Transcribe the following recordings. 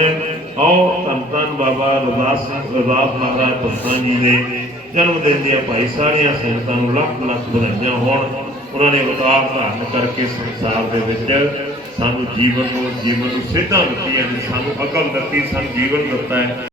ਆਓ ਧੰਨ ਧੰਨ ਬਾਬਾ ਰਦਾਸ ਸਿੰਘ ਰਦਾਸ ਮਹਾਰਾਜ ਪਤਨਾ ਜੀ ਦੇ ਜਨਮ ਦਿਨ ਦੀਆਂ ਭਾਈ ਸਾਰੀਆਂ ਸੰਗਤਾਂ ਨੂੰ ਲੱਖ ਲੱਖ ਵਧਾਈਆਂ ਹੋਣ। ਉਹਨਾਂ ਨੇ ਅਵਤਾਰ ਧਾਰਨ ਕਰਕੇ ਸੰਸਾਰ ਦੇ ਵਿੱਚ ਸਾਨੂੰ ਜੀਵਨ ਨੂੰ ਜੀਵਨ ਨੂੰ ਸਿੱਧਾ ਦਿੱਤੀਆਂ ਨੇ ਸਾਨੂੰ ਅਕਲ ਦਿੱਤੀ, ਸਾਨੂੰ ਜੀਵਨ ਦਿੱਤਾ ਹੈ।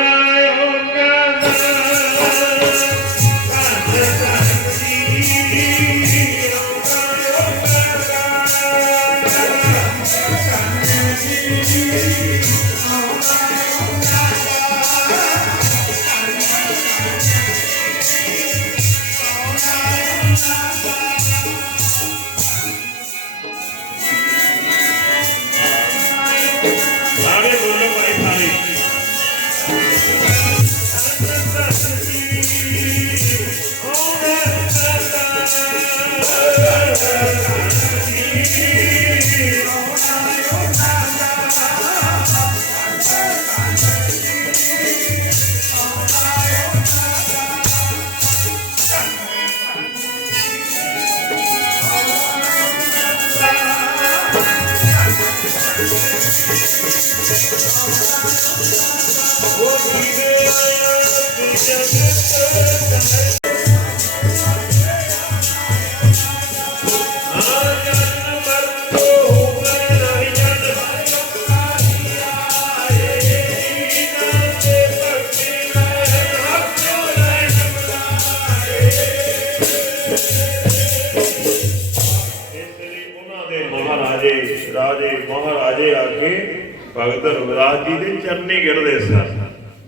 ਰਾਜੇ ਮਹਾਰਾਜੇ ਆ ਕੇ ਭਗਤ ਰਵਿਦਾਸ ਜੀ ਦੇ ਚਰਨੀ ਗਿਰਦੇ ਸਨ।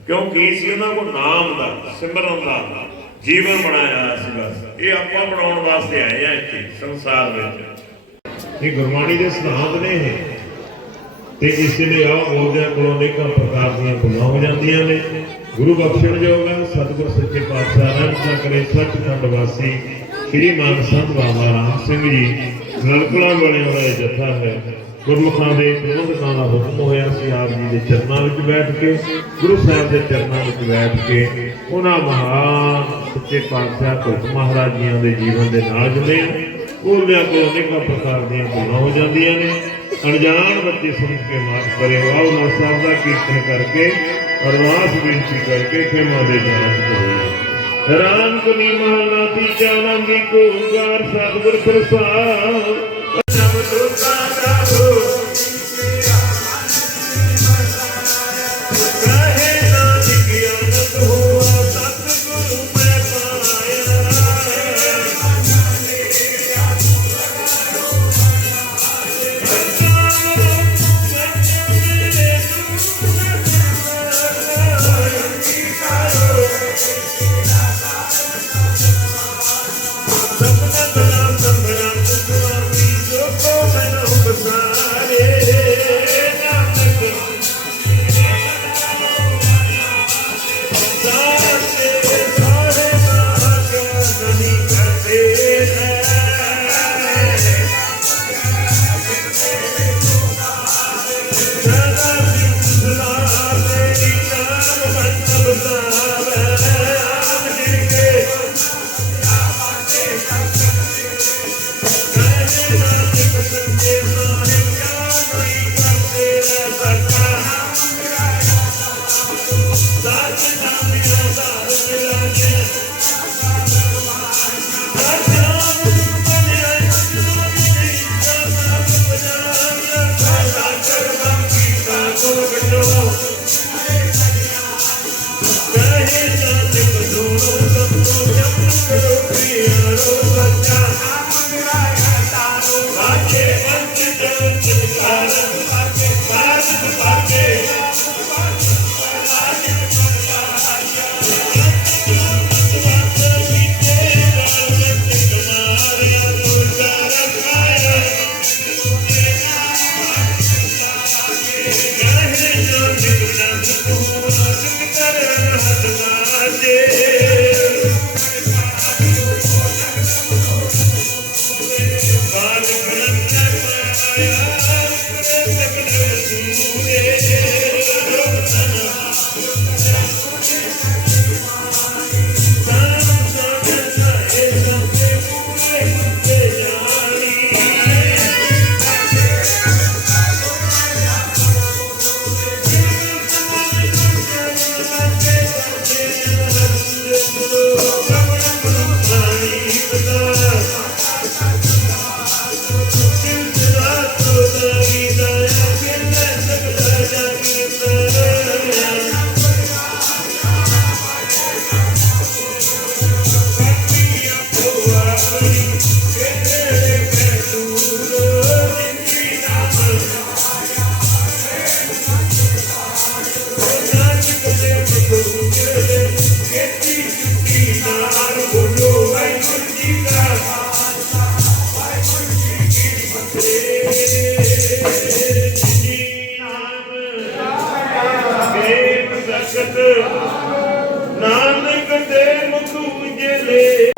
ਕਿਉਂ ਕੀ ਸੀ ਉਹਨਾਂ ਕੋਲ? ਨਾਮ ਦਾ, ਸਿਮਰਨ ਦਾ, ਜੀਵਨ ਬਣਾਇਆ ਹੋਇਆ ਇਹ ਆਪਾਂ ਬਣਾਉਣ ਵਾਸਤੇ ਆਏ ਆ ਇੱਥੇ, ਸੰਸਾਰ ਵਿੱਚ। ਇਹ ਗੁਰਬਾਣੀ ਦੇ ਸਿਧਾਂਤ ਨੇ ਇਹ। ਤੇ ਇਸ ਲਈ ਆਓ ਬੋਲਦਿਆਂ ਕੋਲੋਂ ਅਨੇਕਾਂ ਪ੍ਰਕਾਰ ਦੀਆਂ ਭੁੱਲਾਂ ਹੋ ਜਾਂਦੀਆਂ ਨੇ। ਗੁਰੂ ਬਖਸ਼ਣ ਜੋਗ ਹੈ ਸਤਿਗੁਰ ਸੱਚੇ ਪਾਤਸ਼ਾਹ ਰਹਿਮਤ ਕਰੇ ਸੱਚਖੰਡ ਵਾਸੀ ਸ੍ਰੀ ਮਾਨ ਸੰਤ ਬਾਬਾ ਰਾਮ ਸਿੰਘ ਜੀ। ਨਲਕਲਾਂ ਵਾਲਿਆਂ ਦਾ ਇਹ ਜੱਥਾ ਹੈ। ਗੁਰਮੁਖਾਂ ਦੇ ਪ੍ਰਬੰਧਕਾਂ ਦਾ ਹੁਕਮ ਹੋਇਆ ਸੀ, ਆਪ ਜੀ ਦੇ ਚਰਨਾਂ ਵਿੱਚ ਬੈਠ ਕੇ, ਗੁਰੂ ਸਾਹਿਬ ਦੇ ਚਰਨਾਂ ਵਿੱਚ ਬੈਠ ਕੇ, ਉਹਨਾਂ ਮਹਾਨ ਸੱਚੇ ਪਾਤਸ਼ਾਹ ਭਗਤ ਮਹਾਰਾਜ ਜੀਆਂ ਦੇ ਜੀਵਨ ਦੇ ਨਾਲ ਜੁੜੇ ਬੋਲਦਿਆਂ ਕੋਲ ਅਨੇਕਾਂ ਪ੍ਰਕਾਰ ਦੀਆਂ ਭੁੱਲਾਂ ਹੋ ਜਾਂਦੀਆਂ ਨੇ। ਅਣਜਾਣ ਬੱਚੇ ਸਮਝ ਕੇ ਮਾਫ ਕਰੇ ਆਓ ਨਾ ਸਾਹਿਬ ਦਾ ਕੀਰਤਨ ਕਰਕੇ, ਅਰਦਾਸ ਬੇਨਤੀ ਕਰਕੇ ਖੇਮਾ ਦੇ ਜਾਣ ਹੋਈ ਰਾਮ ਕਨੀ ਮਹਲਾ ਤੀਜਾ ਨੰਦੀ ਕੋ ਓੰਕਾਰ ਸਤਿਗੁਰ ਪ੍ਰਸਾਦ। ਜਬ ਲੋਕਾ ਜਾਗੋ ਕਹੇ ਸਿੱਖਤ ਨਾਨਕ ਦੇ ਮੁਖ ਉਜਲੇ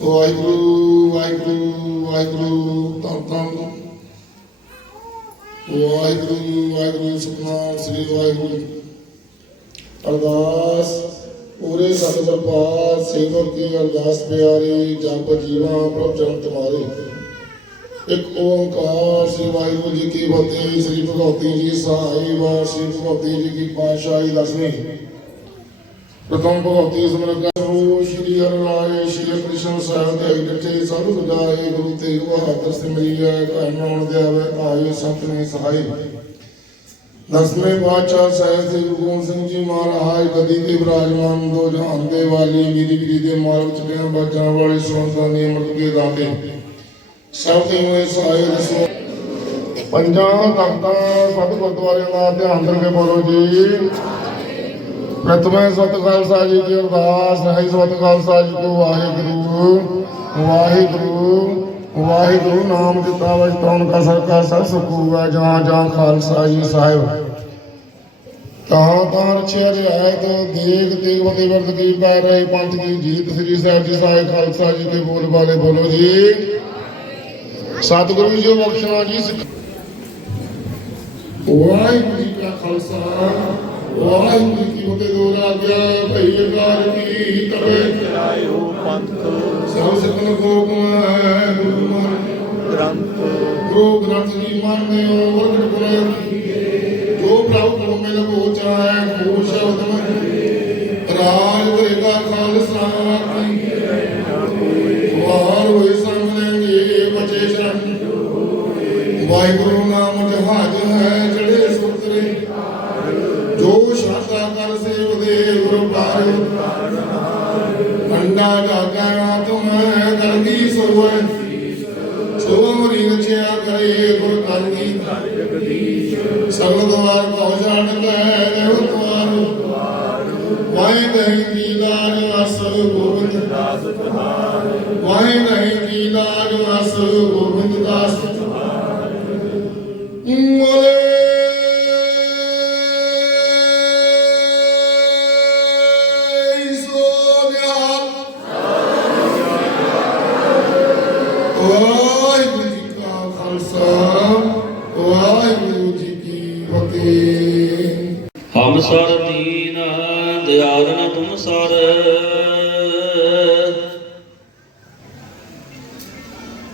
ਵਾਹਿਗੁਰੂ ਵਾਹਿਗੁਰੂ ਵਾਹਿਗੁਰੂ ਤਰਤਾਂ ਵਾਹਿਗੁਰੂ ਵਾਹਿਗੁਰੂ ਸੁਖਨਾਮ ਸ੍ਰੀ ਵਾਹਿਗੁਰੂ। ਅਰਦਾਸ, ਪੂਰੇ ਸਤਿ ਦਰਬਾਰ, ਸੇਵਕ ਕੀ ਅਰਦਾਸ ਪਿਆਰੀ, ਜਪ ਜੀਵਾ, ਪ੍ਰਭ ਜਨ ਤੁਮਾਰੇ। ਇੱਕ ਓੰਕਾਰ ਸ੍ਰੀ ਵਾਹਿਗੁਰੂ ਜੀ ਕੀ ਫਤਿਹ, ਸ੍ਰੀ ਭਗਵਤੀ ਜੀ ਸਹਾਈ ਸ੍ਰੀ ਭਗਵਤੀ ਜੀ ਕੀ ਪਾਤਸ਼ਾਹੀ ਦਸਵੀਂ। ਪ੍ਰਥਮ ਭਗਵਤੀ ਸਮਰਗਾ ਰੋ ਸ਼੍ਰੀ ਹਰਿ ਰਾਏ ਸ਼੍ਰੀ ਕ੍ਰਿਸ਼ਨ ਸਾਹਿਬ ਦੇ ਅਗਤੇ ਸਭ ਗਾਏ ਗੁਰੂ ਤੇਗ ਬਹਾਦਰ ਸਿੰਘ ਮਿਲਿਆ ਕਹਿ ਦੇ ਆਵੇ ਆਏ ਸਤਿ ਸਹਾਈ। ਦਸਵੇਂ ਬਾਦਸ਼ਾਹ ਸਾਹਿਬ ਸ੍ਰੀ ਗੁਰੂ ਗੋਬਿੰਦ ਸਿੰਘ ਜੀ ਮਹਾਰਾਜ ਗਦੀ ਤੇ ਵਿਰਾਜਮਾਨ ਦੋ ਜਹਾਨ ਦੇ ਵਾਲੀ ਮੇਰੀ ਗਰੀ ਦੇ ਮਾਲ ਵਿੱਚ ਬਾਜਾਂ ਵਾਲੇ ਸੋਹਣਾਂ ਦੇ ਅਮਰਤ ਦੇ ਦਾਤੇ ਸਭ ਹੋਏ ਸਹਾਈ ਦਸੋ। ਪੰਜਾਂ ਤਖਤਾਂ ਸਤ ਗੁਰਦੁਆਰਿਆਂ ਦਾ ਧਿਆਨ ਕਰਕੇ ਬੋਲੋ ਜੀ। ਪ੍ਰਥਮੇ ਸਤ ਖਾਲਸਾ ਜੀ ਕੀ ਅਰਦਾਸ ਹੈ ਸਤ ਖਾਲਸਾ ਜੀ ਕੋ ਵਾਹਿਗੁਰੂ। ਵਾਹਿਗੁਰੂ ਵਾਹਿਗੁਰੂ ਨਾਮ ਦਿੱਤਾ ਵਜ ਤੌਣ ਕਾ ਸਰਕਾਰ ਸਭ ਸੁਖੂਗਾ ਜਾਂ ਜਾਂ ਖਾਲਸਾ ਜੀ ਸਾਹਿਬ। ਤਾਂ ਤਾਂ ਰਚਿਆ ਰਿਆਇਤ ਦੇਖ ਤੇ ਵਤੇ ਵਰਤ ਕੀ ਪੈ ਰਹੇ ਪੰਥ ਕੀ ਜੀਤ ਸ੍ਰੀ ਸਾਹਿਬ ਜੀ ਸਾਹਿਬ ਖਾਲਸਾ ਜੀ ਕੇ ਬੋਲ ਬਾਲੇ ਬੋਲੋ ਜੀ। ਸਤਿਗੁਰੂ ਜੀ ਬਖਸ਼ਣਾ ਜੀ। ਸਿੱਖ ਵਾਹਿਗੁਰੂ ਜੀ ਕਾ ਖਾਲਸਾ, ਵਾਹਿਗੁਰੂ ਜੀ ਕੀ ਫਤਿਹ, ਦੋ ਰਾਜਾ ਭਈ ਅਕਾਲ ਕੀ ਤਵੇ ਚਲਾਇਓ ਪੰਥ ਸਭ ਸਤਨ ਗੋਕਮ ਹੈ ਗੁਰੂ ਮਨ। ਗ੍ਰੰਥ ਗੁਰੂ ਗ੍ਰੰਥ ਜੀ ਮੰਨਿਓ ਵਰਗਟ ਪੁਰੇ ਜੋ ਪ੍ਰਭੂ ਕੋ ਮਿਲ ਬੋਚਾ ਹੈ ਖੂਬ ਸ਼ਬਦ ਮਨ ਰਾਜ ਸਗਲ ਦਵਾਰ ਕੋ ਜਾਣ ਕੈ ਦੇਵ ਦਵਾਰ ਵਾਹਿ ਨਹੀਂ ਕੀ ਲਾਜ ਅਸ ਗੋਬਿੰਦ ਦਾਸ। ਤੁਹਾਰ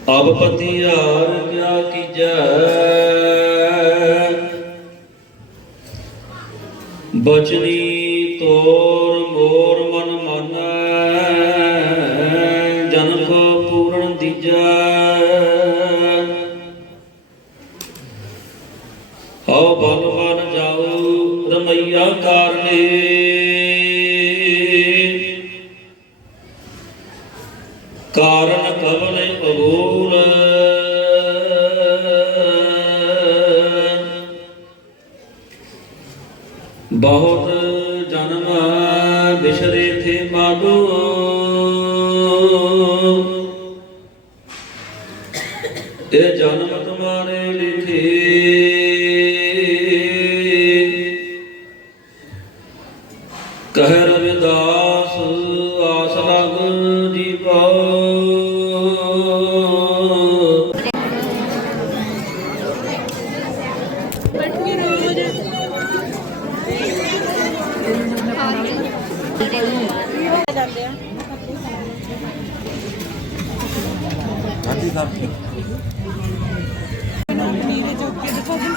ਅਬ ਪਤਿਆਰ ਕਿਆ ਕੀਜੈ? ਬਚਨੀ ਤੋਰ ਮੋਰ ਮਨ ਮਨ ਜਨਮ ਪੂਰਨ ਦੀਜੈ। ਹਉ ਬਲ ਬਲ ਜਾਉ ਰਮਈਆ ਕਾਰਨੇ। ਕਾਰਨ ਬਹੁਤ ਜਨਮ ਬਿਸਰੇ ਥੇ ਮਾਡੂ ਇਹ ਜਨਮ ਹਾਂਜੀ ਸਾਹਿਬ ਮੇਰੇ ਜੋਕੇ ਦੇਖੋ ਜੀ